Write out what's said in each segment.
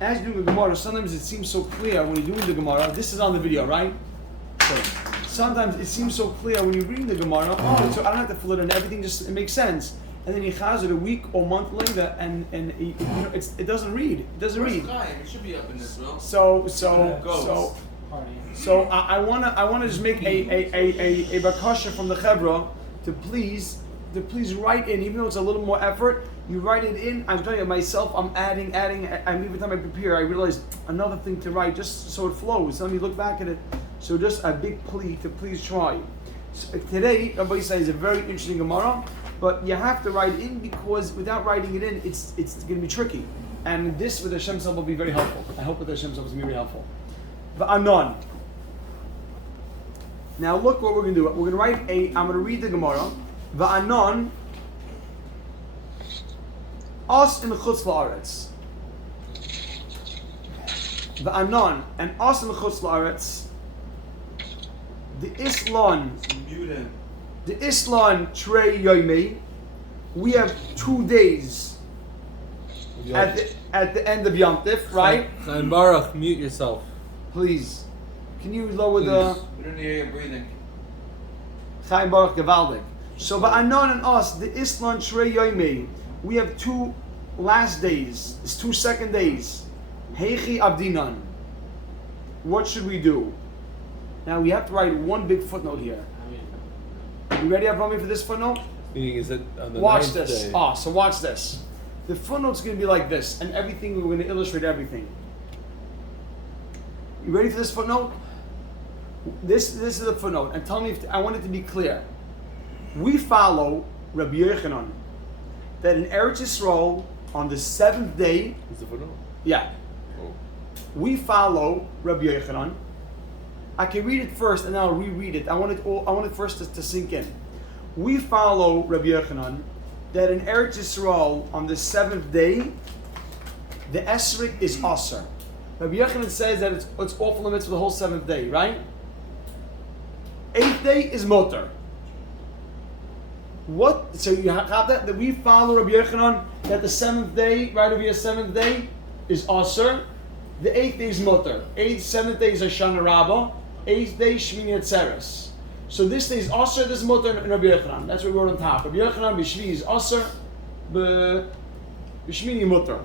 as you're doing the Gemara, sometimes it seems so clear when you're doing the Gemara. This is on the video, right? So sometimes it seems so clear when you're reading the Gemara. Oh, so I don't have to fill it in. Everything just it makes sense. And then you chaz it a week or month later, and it doesn't read. It doesn't read. It should be up in this room. So I wanna just make a bakasha from the chevra to please write in, even though it's a little more effort. You write it in. I'm telling you myself. I'm adding. And every time I prepare, I realize another thing to write, just so it flows. Let me look back at it. So just a big plea to please try. So today, Rabbi says, is a very interesting Gemara, but you have to write in because without writing it in, it's going to be tricky. And this with Hashem Self will be very helpful. I hope with Hashem Self is going to be very helpful. Va'anon. Now look what we're going to do. We're going to I'm going to read the Gemara. Va'anon. Us in chutz la'aretz. Va'anon and us in chutz la'aretz. The Islan Trey Yomi, we have 2 days at the end of Yom Tif, right? Chaim Baruch, mute yourself. Please. Can you lower the... We don't hear you breathing. Chaim Baruch Gevaldik. So, Ba'anon and us, the Islan Trey Yomi, we have 2 last days. It's 2 second days. Heichi Abdinan. What should we do? Now we have to write one big footnote here. You ready, Avrami, for this footnote? Meaning, is it on the Watch ninth this. day? So watch this. The footnote's going to be like this, and everything we're going to illustrate everything. You ready for this footnote? This is the footnote, and tell me if I want it to be clear. We follow Rabbi Yochanan that in Eretz Yisrael on the 7th day. Is the footnote? Yeah. Oh. We follow Rabbi Yochanan. I can read it first and then I'll reread it. I want it first to sink in. We follow Rabbi Yochanan that in Eretz Yisrael on the 7th day, the esrik is aser. Rabbi Yochanan says that it's off limits for the whole 7th day, right? 8th day is motor. What? So you have that we follow Rabbi Yochanan that the 7th day, right over here, 7th day is aser. The 8th day is motor. 7th day is Hoshana Rabbah. 8th day Shmini Atzeres. So this day is Aser, this is Motor and Rabbi Yochanan. That's what we wrote on top. Rabbi Yochanan, B'Shvi is Aser, B'Shmini Motor.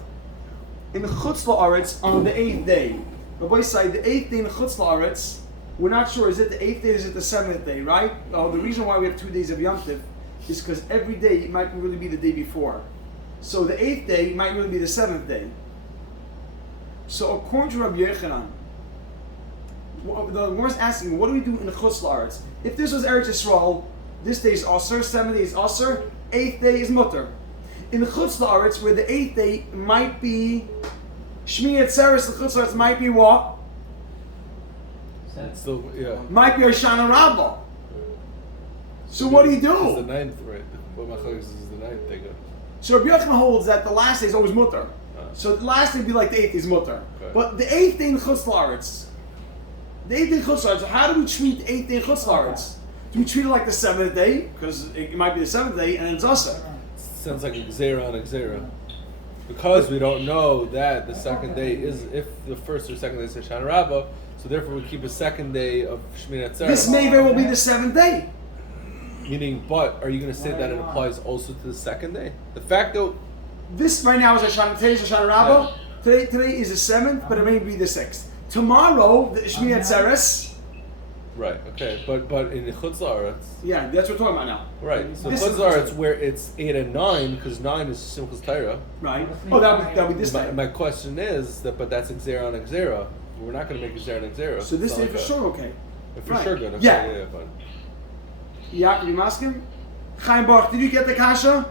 In Chutz La'aretz, on the 8th day, Rabbi said the 8th day in Chutz La'aretz, we're not sure, is it the 8th day or is it the 7th day, right? The reason why we have 2 days of Yom Tiv is because every day it might really be the day before. So the 8th day might really be the 7th day. So according to Rabbi Yochanan, the Gemara asking, what do we do in the Chutz La'aretz? If this was Eretz Yisrael, this day is Aser, 7th day is Aser, 8th day is Mutter. In the Chutz La'aretz, where the 8th day might be Shmini Atzeres, the Chutz La'aretz might be what? Still, yeah. Might be Hoshana Rabbah. So what do you do? It's the 9th, right? What Machlokes is the 9th day. So Rabbi Yochanan holds that the last day is always Mutter. So the last day would be like the 8th is Mutter. Okay. But the 8th day in Chutz La'aretz, the 8th day in Chutz La'aretz, how do we treat the 8th day in Chutz La'aretz? Do we treat it like the 7th day? Because it might be the 7th day and it's Aser. Sounds like a Gzera on a Gzera. Because we don't know that the 2nd day is, if the 1st or 2nd day is Hoshana Rabbah, so therefore we keep a 2nd day of Shmini Atzeres. This may very well be the 7th day. Meaning, but are you going to say that it applies also to the 2nd day? The fact that this right now is today's Hoshana Rabbah. Yeah. Today is the 7th, but it may be the 6th. Tomorrow, the Shmini Atzeres. Right, okay. But in the Chutz La'aretz. Yeah, that's what we're talking about now. Right, so Chutz La'aretz where it's 8 and 9, because 9 is Simchas Torah. Right. Oh, that'll be this day. My question is, but that's a Gzera on a Gzera. We're not going to make a Gzera on a Gzera. So this day for sure okay. For sure good. Okay, yeah, fine. Yaakov, you asking? Chaim Baruch, did you get the kasha?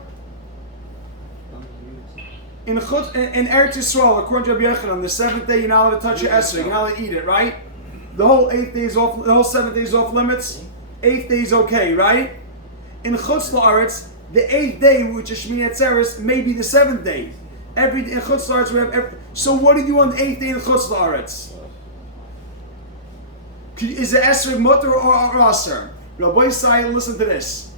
In Eretz Yisrael, according to Rabbi Yochanan, the 7th day you're not allowed to touch your esrog, you're not allowed to eat it, right? The whole 8th day is off. The whole 7th day is off limits. 8th day is okay, right? In Chutz La'aretz, the 8th day, which is Shmini Atzeres, may be the 7th day. Every day in Chutz La'aretz we have. So what do you do on the 8th day in Chutz La'aretz? Is the esrog mutter or aser? Rabbi Yisrael, listen to this.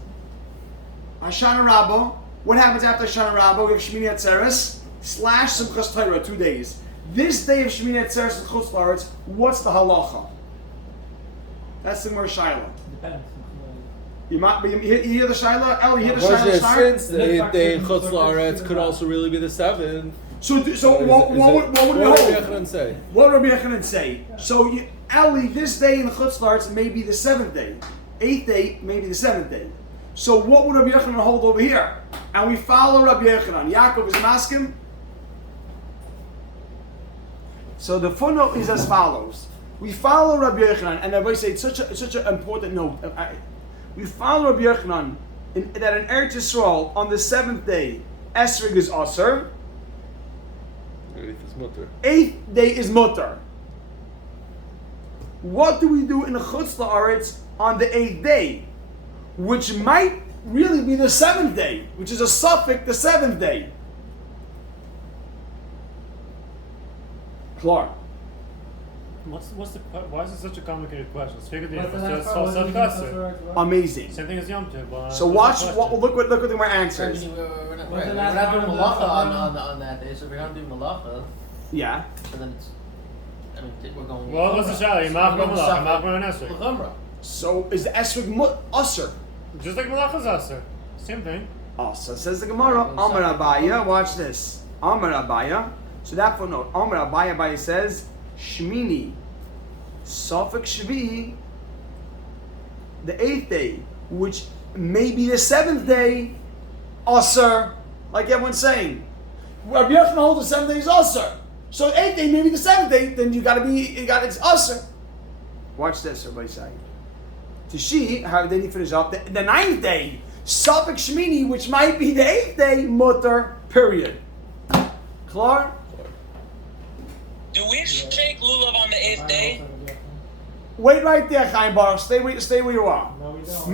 Hoshana Rabbah. What happens after Hoshana Rabbah? We have Shmini Atzeres / Simchas Torah, 2 days. This day of Shemini Atzeres and Chutz La'aretz, what's the halacha? That's the more Shaila. Depends. You hear the Shaila? El, you hear the Question is, Shaila? since the 8th day in Chutz La'aretz could also really be the 7th. So what would we hold? What did Yochanan say? What would Rabbi Yochanan say? So Eli, this day in the Chutz La'aretz may be the 7th day. 8th day may be the 7th day. So what would Rabbi Yochanan hold over here? And we follow Rabbi Yochanan. Yaakov is maskim. So the footnote is as follows. We follow Rabbi Yochanan, and I say it's such an important note. We follow Rabbi Yochanan that in Eretz Yisrael on the 7th day, Esrig is Aser. 8th is mutter. 8th day is Mutter. What do we do in the Chutz La'aretz on the 8th day? Which might really be the 7th day, which is a suffix, the 7th day. Clark. Why is it such a complicated question? Let's figure What's the the last part? Amazing. Same thing as Yom Tov. So watch. Look what the more answers. We're not What's the doing last malacha on that day, so if we're not doing malacha, Yeah. so then it's. I mean, we're going. Well, what's the shayla? Yimach Malacha, Machmer and Esrog. Gamara. So is the Esrig Usher? Just like Malacha's Aser. Same thing. So says the Gemara. Amar Abaya. Watch this. Amar Abaya. So that footnote. Amar Abaya says Shmini, Safek Shvi, the 8th day, which may be the 7th day, Aser, like everyone's saying. Rabbi Yochanan holds the 7th day is Aser. So 8th day, maybe the 7th day, then it's Aser. Watch this, everybody say. Tishi, how then you finish up the 9th day, Safek Shmini, which might be the 8th day, Mutter, period. Klar? Do we shake lulav on the 8th day? Wait right there, Chaim Baruch. Stay where you are. No, we don't.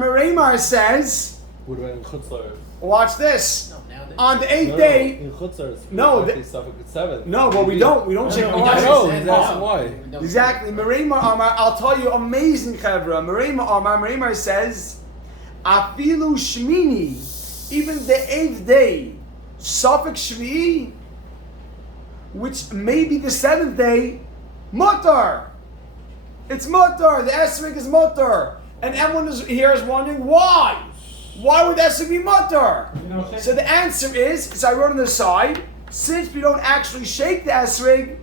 Mereimar says, What about in Chutz La'aretz? watch this. No, now they. On the 8th day, in Chutz La'aretz. No, actually suffix at 7th. no, but we don't shake no, the we I don't. know, watch he's this. asking why. We don't. Exactly. Mereimar Amar, I'll tell you, amazing chevra. Mereimar says, Afilu Shmini, even the 8th day, suffix Shvi, which may be the 7th day, Mutter. It's Mutter. The Esrig is Mutter. And everyone here is wondering why. Why would Esrig be Mutter? So the answer is, so I wrote on the side, since we don't actually shake the Esrig,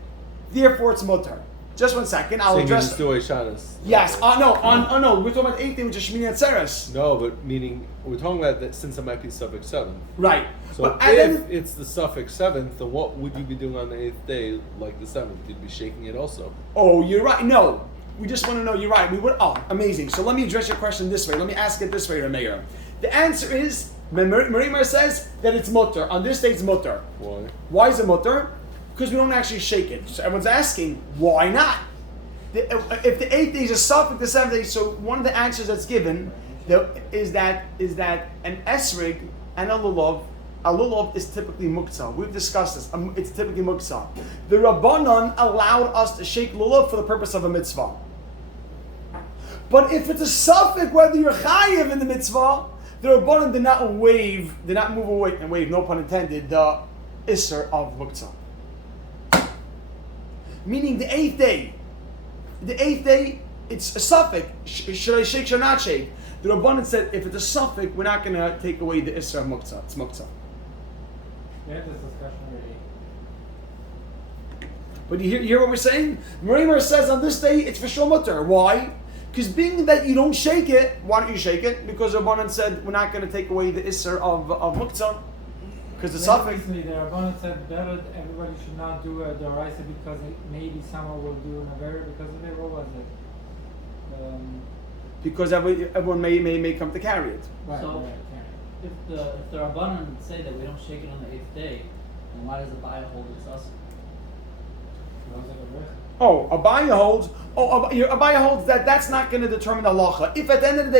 therefore it's Mutter. Just 1 second, I'll Saying address it's two Shanas. Yes, no, we're talking about the 8th day, which is Shmini Atzeres. No, but meaning we're talking about that since it might be suffix 7th. Right. So But if it's the suffix 7th, then what would you be doing on the 8th day like the 7th? You'd be shaking it also. Oh, you're right. No, we just want to know. You're right. We would. Oh, amazing. So let me address your question this way. Let me ask it this way, Rameir. The answer is, Merimar says that it's mutter. On this day, it's mutter. Why? Why is it mutter? Because we don't actually shake it. So everyone's asking, why not? If the 8th day is a suffix, the 7th day. So one of the answers that's given is that an esrig and a lulav is typically muktzah. We've discussed this. It's typically muktzah. The Rabbanon allowed us to shake lulav for the purpose of a mitzvah. But if it's a suffix, whether you're chayiv in the mitzvah, the Rabbanon did not move away, and wave, no pun intended, the isser of muktzah. Meaning the 8th day. The 8th day, it's a suffix. Should I shake, should I not shake? The Rabbanan said, if it's a suffix, we're not going to take away the isser of muktzah. It's muktzah. We had this discussion already. But you hear what we're saying? Merimar says on this day, it's for sure mutter. Why? Because being that you don't shake it, why don't you shake it? Because Rabbanan said, we're not going to take away the isser of muktzah. Because the suffix... Recently, the Rabbanan said better everybody should not do a Doraisa because maybe someone will do an Avera because of it. What was it? Because everyone may come to carry it. Right, So- right, If the Rabbanan say that we don't shake it on the 8th day, then why does the Baya hold it's us? Oh, Abaya holds that that's not going to determine the halacha. If at the end of the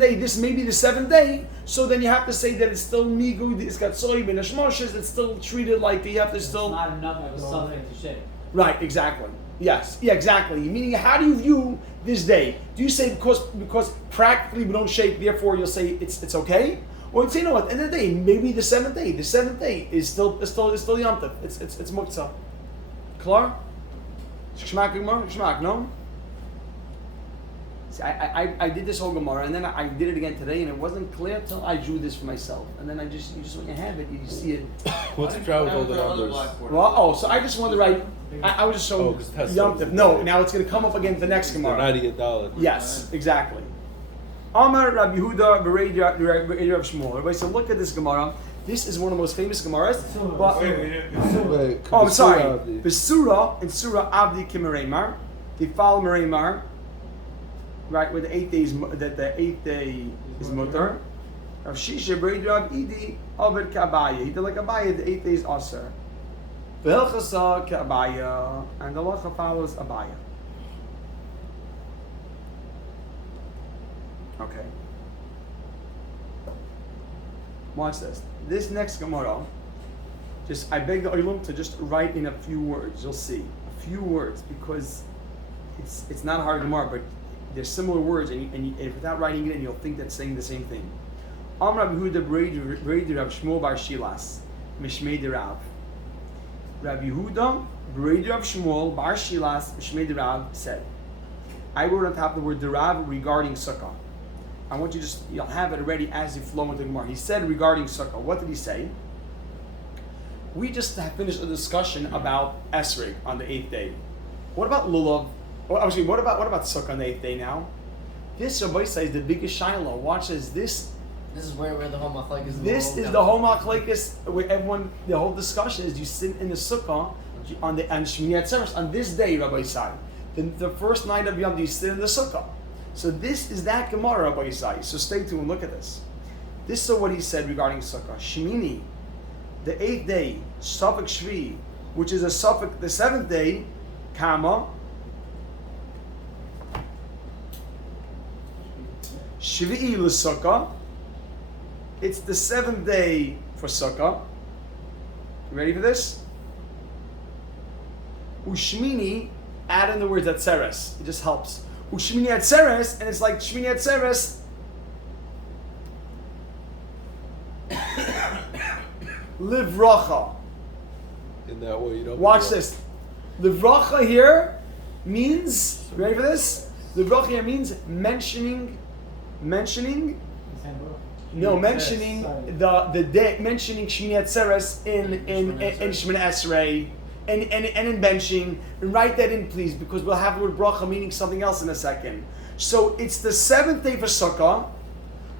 day, this may be the 7th day, so then you have to say that it's still nigud, it's got soyib and hashmoshes, it's still treated like you have to still... It's not enough of a suffix to shake. Right, exactly. Yes, yeah, exactly. Meaning, how do you view this day? Do you say because practically we don't shake, therefore you'll say it's okay? Or you say, no, at the end of the day, maybe the seventh day. The seventh day is still Yom Tov. It's Muktzah. Klar? Shmak Gemara? Shmak, no? See, I did this whole Gemara, and then I did it again today, and it wasn't clear until I drew this for myself. And then you just when you have it, you see it. What's the trouble with all the numbers? Well, so I just wanted to write. I was just showing 'cause it has Yom to- Tov. No, now it's going to come up again to the next They're Gemara. $98. Yes, exactly. Amar Rabbi Yehuda Bereid Rav Shmuel. Everybody said, look at this Gemara. This is one of the most famous Gemaras. But, Wait, oh, I'm sorry. Abdi. The Surah in Surah Abdi Kimeremar, they follow Meremar, right? Where the 8 days that the 8th day is mutar. Rav Shisha Bereid Rav Idi Abed Kabaya. He did like Abaya. The 8th day is Aser. V'Hilchasa Kabaya, and the Halacha follows Abaya. Okay. Watch this. This next Gemara, I beg the Oilum to just write in a few words. You'll see a few words because it's not a hard Gemara, but there's similar words, and without writing it in, you'll think that's saying the same thing. Am Rabbi Yehuda Bereid Rav Shmuel bar Shilas Mishmei Derav. Rabbi Yehuda Bereid Rav Shmuel bar Shilas Mishmei Derav said, I wrote on top the word Derav regarding Sukkah. I want you you'll have it already as you flow into the Gemara. He said regarding Sukkah. What did he say? We just have finished a discussion about Esrog on the 8th day. What about Lulav? What about Sukkah on the 8th day now? This Rabbi says the biggest Shiloh. Watch this. This is where the whole machlekes is. This is the whole machlekes where everyone. The whole discussion is you sit in the Sukkah on Shmini Atzeres on this day. Rabbi said the first night of Yom, you sit in the Sukkah. So this is that Gemara, Rabbi Yisai. So stay tuned, look at this. This is what he said regarding Sukkah. Shemini, the 8th day, Suffolk Shvi, which is a Suffolk, the 7th day, Kama, Shvi'i l'Sukkah, it's the 7th day for Sukkah. You ready for this? Ushmini, add in the words Atzeres. It just helps. Ushmini Atzeres, and it's like Shmini Atzeres. Livracha. In that way, you don't. Watch this. Livracha here means. Ready for this? Livracha here means mentioning. No, mentioning the day, mentioning Shmini Atzeres in Shmini Esrei. And in benching, and write that in, please, because we'll have the word bracha meaning something else in a second. So it's the 7th day for Sukkah,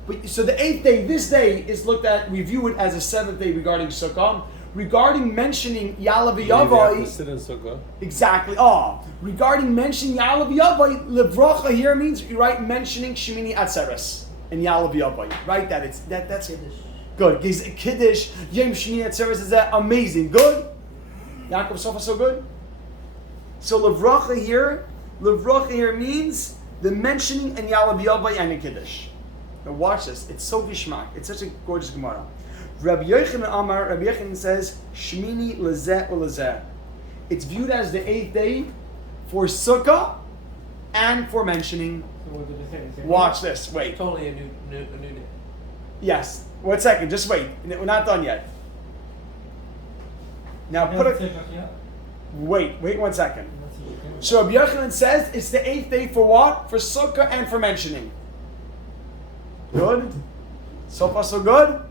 but so the 8th day, this day is looked at. We view it as a 7th day regarding Sukkah. Regarding mentioning Yalav Yavai, sit in Sukkah. Exactly. Regarding mentioning Yalav Yavai, lebracha here means you write mentioning Shemini Atzeres and Yalav Yavai. Write that. That's Kiddush. Good. Kiddush Yom Shemini Atzeres is that amazing. Good. Yaakov so far so good. So levracha here means the mentioning and Yalav Yavai and the Kiddush. Now watch this. It's so gishmak. It's such a gorgeous Gemara. Rabbi Yochanan says Shmini lezeh ulezeh. It's viewed as the 8th day for Sukkah and for mentioning. So what did they say? Watch this. Wait. Totally a new day. Yes. 1 second. Just wait. We're not done yet. Now put it. Wait 1 second. So Rabbi Yochanan says it's the 8th day for what? For Sukkah and for mentioning. Good. So far so good.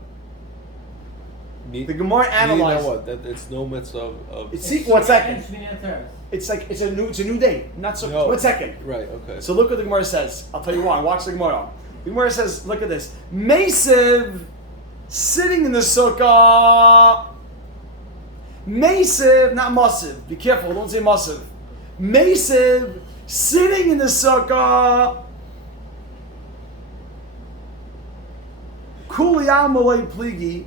The Gemara analyzes. You know what? That it's no mitzvah of. See, 1 second. Shmini Atzeres. It's like it's a new day. Not so. No. 1 second. Right. Okay. So look what the Gemara says. I'll tell you why. Watch the Gemara. The Gemara says, look at this. Mesiv, sitting in the sukkah. Mesiv, not masiv. Be careful. Don't say masiv. Mesiv, sitting in the sukkah. Kuliyam malay pligi.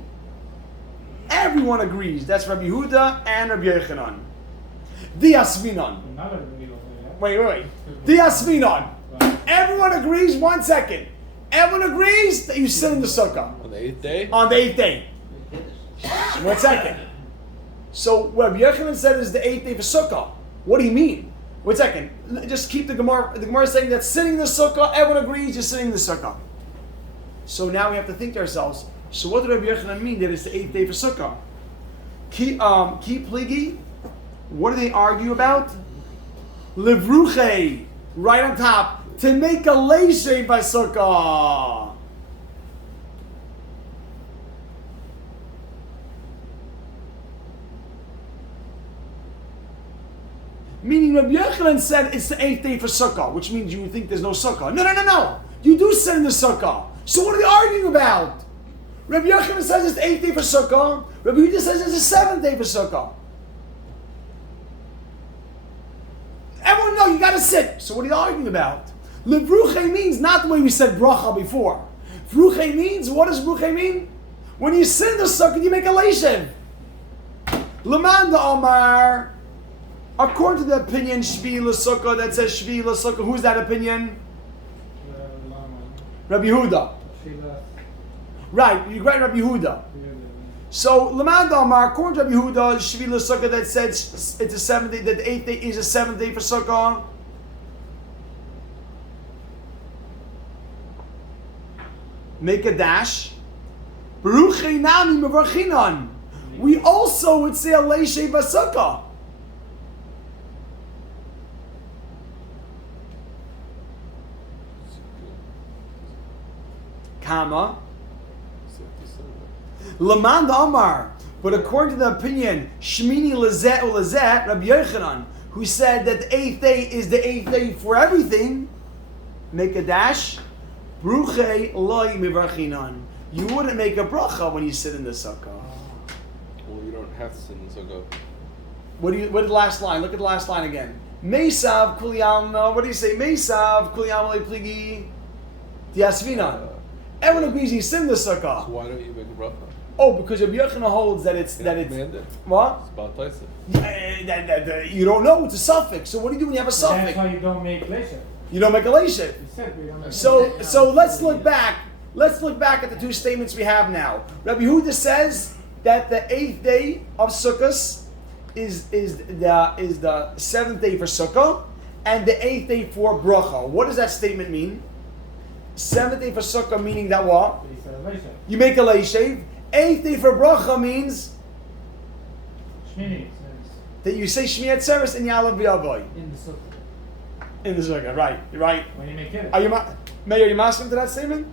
Everyone agrees. That's Rabbi Yehuda and Rabbi Yochanan. Diasminan. Wait. Diasminan. Everyone agrees. 1 second. Everyone agrees that you sit in the sukkah. On the 8th day? On the 8th day. 1 second. So what Rabbi Yochanan said is the 8th day for sukkah. What do you mean? 1 second. Just keep the Gemara. The Gemara is saying that sitting in the sukkah, everyone agrees you're sitting in the sukkah. So now we have to think to ourselves, So what did Rabbi Yochanan mean that it's the 8th day for Sukkah? Ki pligi, what do they argue about? Livruche, right on top, to make a leishe by Sukkah. Meaning Rabbi Yochanan said it's the 8th day for Sukkah, which means you think there's no Sukkah. No. You do send the Sukkah. So what are they arguing about? Rabbi Yochanan says it's the 8th day for Sukkah. Rabbi Yehuda says it's the 7th day for Sukkah. Everyone know you gotta sit. So what are you arguing about? Levruche means not the way we said bracha before. Vruche means, what does Vruche mean? When you sit in the Sukkah, you make a leishev. Lamanda Omar. According to the opinion Shvi L'Sukkah that says Shvi L'Sukkah, who's that opinion? Rabbi Yehuda. Right, you write Rabbi Yehuda. So Lamad Amar, according to Rabbi Yehuda, Shvi L'Sukkah that says it's a 7th day, that the 8th day is a 7th day for Sukkah. Make a dash. Baruch Nami Mevarchinan. We also would say a Leishe Basukah. Kama. Laman Amar. But according to the opinion, Shmini Lazet Ulazet, Rabbi Yochanan, who said that the 8th day is the 8th day for everything, make a dash. Bruche loy mivarchinan. You wouldn't make a bracha when you sit in the sukkah. Well, you don't have to sit in the sukkah. What is the last line? Look at the last line again. Mesav kuliyam. What do you say? Mesav kuliyam lepligi diasvina. Everyone agrees you sit in the sukkah. So why don't you make a bracha? Oh, because Rabbi Yochanan holds that it's Commanded. What? It's about twice. You don't know. It's a suffix. So what do you do when you have a That's suffix? why you don't make leisure. You don't make a leishet. You said we don't make So let's look back. Let's look back at the two statements we have now. Rabbi Yehuda says that the 8th day of Sukkot is the 7th day for Sukkah, and the 8th day for Bracha. What does that statement mean? 7th day for Sukkah meaning that what? He said leisure. You make a leishev. 8th day for Bracha means Shmini. that you say Shmiyat Seres and Yalav B'Yavoy. In the sukkah. In the Sukkah, right? You're right. When you make it. Are you masking to that statement?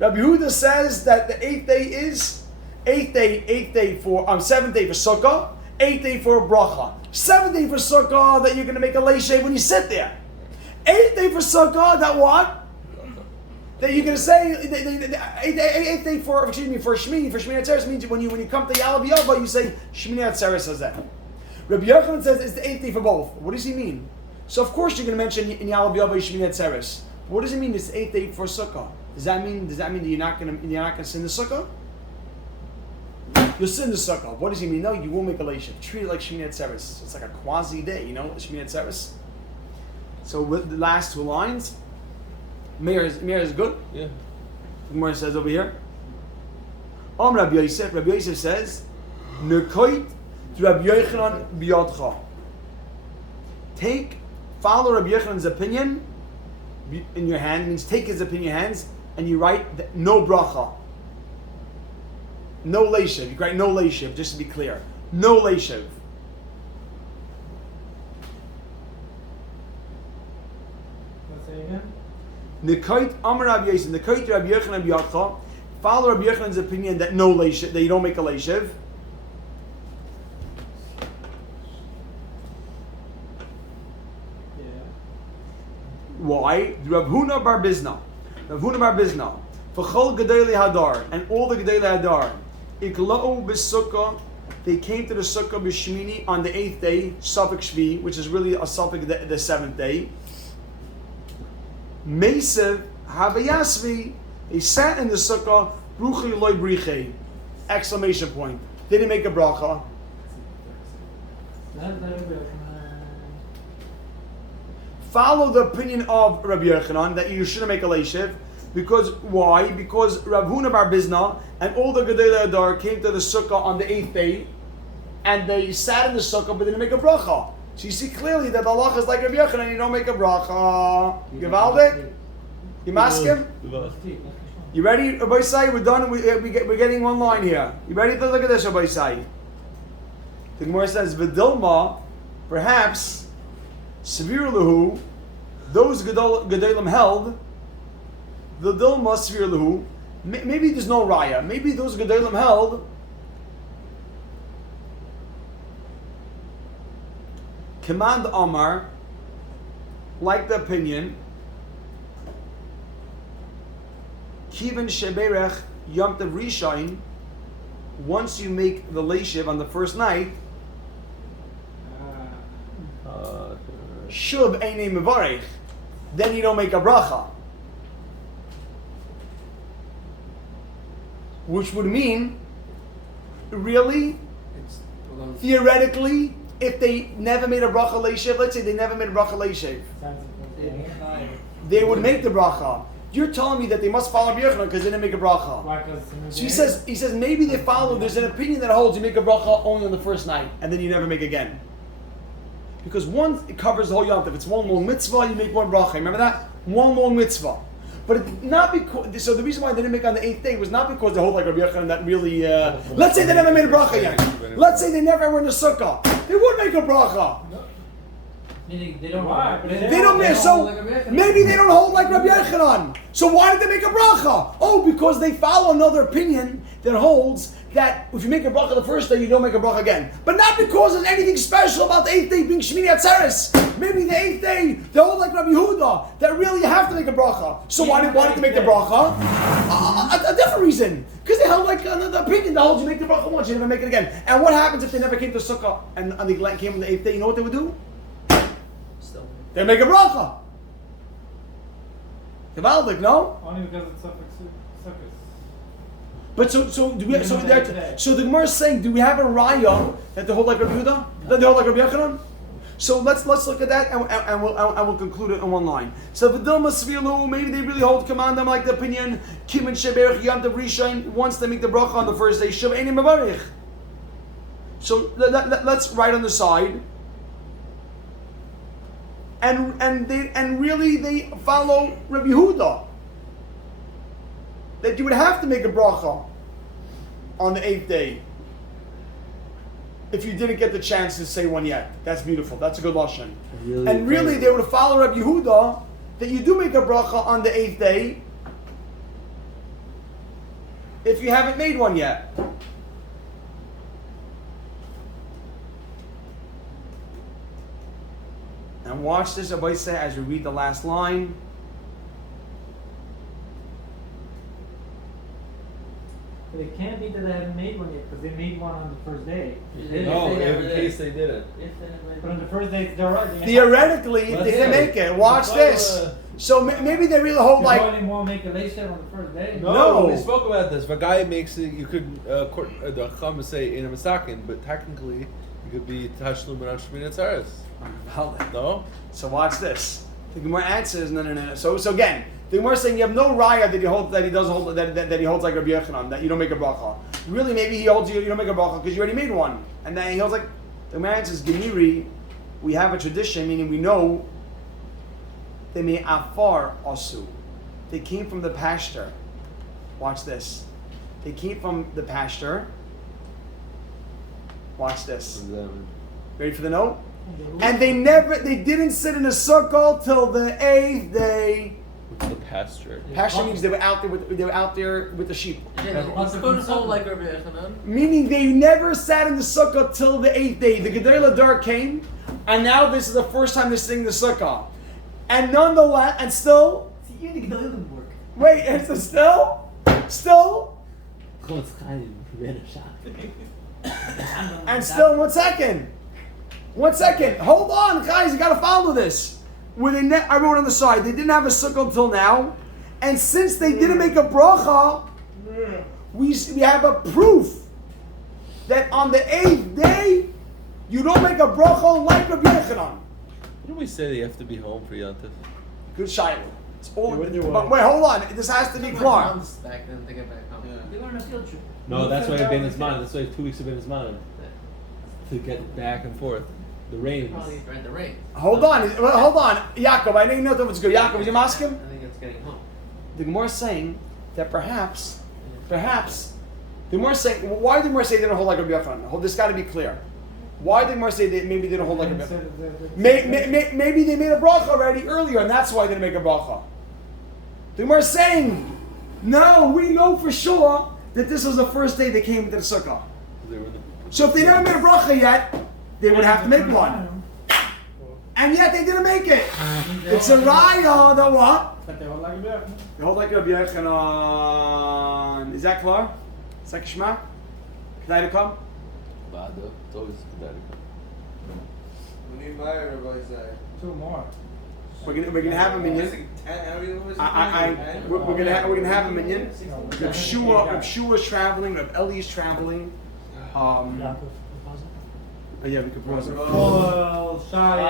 Rabbi Yehuda says that the 8th day is 8th day for 7th day for Sukkah, 8th day for Bracha, 7th day for Sukkah that you're going to make a leishev when you sit there. 8th day for Sukkah that what? That you're going to say 8th day for Shmini Atzeres means when you come to Yalav Yava you say Shmini Atzeres Hazeh. Rabbi Yochanan says it's the 8th day for both. What does he mean? So of course you're going to mention in Yalav Yava Shmini Atzeres. What does it mean? It's the 8th day for Sukkah. Does that mean that you're not going to sin the Sukkah? You'll sin the Sukkah. What does he mean? No, you will make a leishev. Treat it like Shmini Atzeres. It's like a quasi day, Shmini Atzeres. So with the last two lines. Meir is good? Yeah. Gemara says over here. Rabbi Yosef says, Nekoit Rabbi Yochanan biyadcha. Follow Rabbi Yochanan's opinion in your hand, means take his opinion in your hands, and you write no bracha. No leishev. You write no leishev, just to be clear. No leishev. Let's say again. Nekait Amar Rabbi Yosef, Nekait Rabbi Yochanan biyadcha. Follow Rabbi Yochanan's opinion that no leishev, that you don't make a leishev. Yeah. Why? Rav Huna bar Bizna. For Chol Gedolei Hadar and all the Gedolei Hadar. Iklau b'Sukkah. They came to the Sukkah b'Shmini on the 8th day, Safek Shvi, which is really a Safek the 7th day. Mesev Havayasvi. They sat in the Sukkah. Bruchi loy briche. Exclamation point. They didn't make a bracha. Follow the opinion of Rabbi Yochanan that you shouldn't make a leishev. Because why? Because Rav Huna bar Bizna and all the Gedolei Hadar came to the Sukkah on the 8th day, and they sat in the Sukkah but didn't make a bracha. So you see clearly that Allah is like Rabbi Yochanan, you don't make a bracha. Givaldik? You mask him? You ready, Rabbi Say? We're done. We're getting one line here. You ready to look at this, Rabbi Say? The Gemara says, "V'dilma, perhaps, severe lahu, those gedolim held, the dilma severe lahu. Maybe there's no raya. Maybe those gedolim held." Command Omar, like the opinion, Kivan Sheberech Yom Tov Rishon, once you make the Leishiv on the first night, Shub Einei Mevarech, then you don't make a bracha. Which would mean, really, theoretically, if they never made a bracha leishev, let's say they never made a bracha leishev, they would make the bracha. You're telling me that they must follow Rabbi Yochanan because they didn't make a bracha. Why? So he says maybe they follow. There's an opinion that holds you make a bracha only on the first night and then you never make again. Because one, it covers the whole Yom Tov. It's one long mitzvah, you make one bracha. Remember that? One long mitzvah. But it, not because. So the reason why they didn't make on the 8th day was not because they hold like Rabbi Yochanan that really. Let's say they never made a bracha yet. Let's say they never were in the sukkah. They would make a bracha. Meaning they don't. Why? They don't make. So maybe they don't hold like Rabbi Yochanan. So why did they make a bracha? Oh, because they follow another opinion that holds that if you make a bracha the first day, you don't make a bracha again. But not because there's anything special about the 8th day being Shmini Atzeres. Maybe the 8th day, they hold like Rabbi Yehuda, that really you have to make a bracha. So why did they make the bracha? A different reason. Because they held like another opinion that holds you make the bracha once, you never make it again. And what happens if they never came to Sukkah and they came on the 8th day? You know what they would do? Still. They make a bracha. Gewaldig, no? Only because it's suffix. But so do we? So the Gemara is saying, do we have a raya that they hold like Rabbi Yehuda? That they hold like Rabbi Yochanan? So let's look at that and we'll conclude it in one line. So v'dilma svilu, maybe they really hold command them like the opinion Kimin Sheberech Yom Tov Rishon, once they make the bracha on the first day Shav Einei Mevarech. So let's write on the side. And really they follow Rabbi Yehuda, that you would have to make a bracha on the 8th day if you didn't get the chance to say one yet. That's beautiful. That's a good lashon. And really they would follow Rabbi Yehuda that you do make a bracha on the 8th day if you haven't made one yet. And watch this, Rabbi say, as we read the last line. But it can't be that they haven't made one yet because they made one on the first day. No, in case they didn't. But on the first day, they're right. Theoretically, they didn't make it. Watch this. So maybe they really hold like. only more make a leishev on the first day. No. We spoke about this. If a guy makes it, you could the Chum would say in a masakin, but technically it could be tashlum and shmini atzares. No. So watch this. The Gemara answers no. So again, the Gemara is saying you have no raya that he holds that he does hold that he holds like Rabbi Yochanan, that you don't make a bracha. Really, maybe he holds you don't make a bracha because you already made one, and then he holds like the Gemara answers Gemiri. We have a tradition, meaning we know they may afar asu. They came from the pasture. Watch this. They came from the pasture. Watch this. Ready for the note? And they didn't sit in a sukkah till the 8th day. The pasture. Pasture means they were out there with the sheep. Let's go to soul like Rabbi Yochanan. Meaning they never sat in the sukkah till the 8th day. The Gedei Ladar came, and now this is the first time they're sitting in the sukkah. And nonetheless, and still, wait, it's still, and still, 1 second, hold on, guys, you gotta follow this. I wrote on the side, they didn't have a sukkah until now, and since they didn't make a bracha, we have a proof that on the 8th day, you don't make a bracha like Rabbi Yochanan. Didn't we say they have to be home for Yom Tov? Good shiloh. It's all. But wait, hold on. This has to be clear. Back then to get back home. They were on a field trip. No, that's why Ben is mine. That's why 2 weeks of Ben is mine. To get back and forth. The rains. Right, the rain. Hold on, Yaakov. I know you know if it's good. Yaakov, is you ask him? I think it's getting home. The Gemara is saying that perhaps, the more saying, why did the more say they don't hold like Rabbi Yochanan? This got to be clear. Why did the more say that maybe they don't hold like Rabbi Yochanan? Maybe they made a bracha already earlier, and that's why they didn't make a bracha. The more saying, no, we know for sure that this was the first day they came into the sukkah. So if they never made a bracha yet, they would have to make one. And yet they didn't make it. It's a raya that what? But they hold like Rabbi Yochanan. They hold like Rabbi Yochanan. Is that clear? Is that Kishma? Can I come? Vada. It's always Kedai. We need buyer, everybody say. 2 more. We're gonna have a minion. We're gonna have a minion. Reb Shua is traveling. Reb Eli is traveling. Yaakov, Yeah, we could pause it. Oh, sorry.